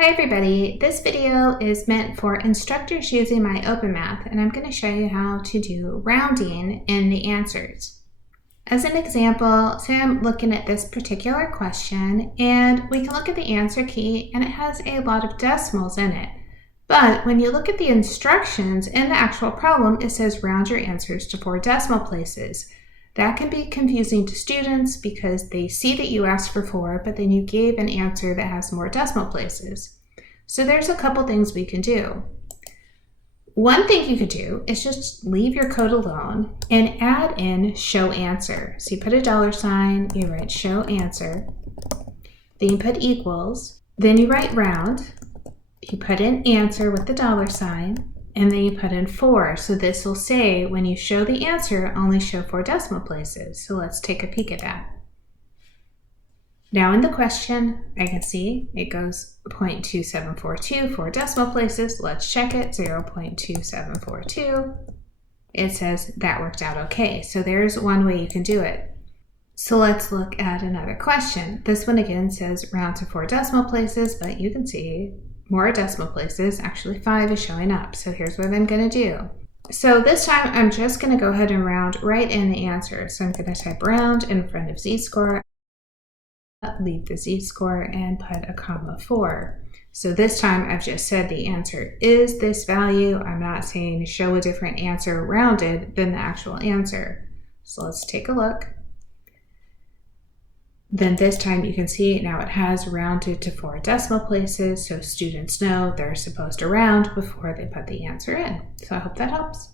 Hi everybody, this video is meant for instructors using MyOpenMath, and I'm going to show you how to do rounding in the answers. As an example, say I'm looking at this particular question and we can look at the answer key and it has a lot of decimals in it. But when you look at the instructions in the actual problem, it says round your answers to 4 decimal places. That can be confusing to students because they see that you asked for 4, but then you gave an answer that has more decimal places. So there's a couple things we can do. One thing you could do is just leave your code alone and add in show answer. So you put a $sign, you write show answer, then you put equals, then you write round, you put in answer with the $sign, and then you put in 4. So this will say when you show the answer, only show 4 decimal places. So let's take a peek at that. Now in the question, I can see it goes 0.2742, 4 decimal places. Let's check it, 0.2742. It says that worked out okay. So there's one way you can do it. So let's look at another question. This one again says round to 4 decimal places, but you can see more decimal places, actually 5 is showing up. So here's what I'm going to do. So this time I'm just going to go ahead and round right in the answer. So I'm going to type round in front of z-score, leave the z-score, and put a comma 4. So this time I've just said the answer is this value. I'm not saying show a different answer rounded than the actual answer. So let's take a look. Then this time you can see now it has rounded to 4 decimal places, so students know they're supposed to round before they put the answer in. So I hope that helps.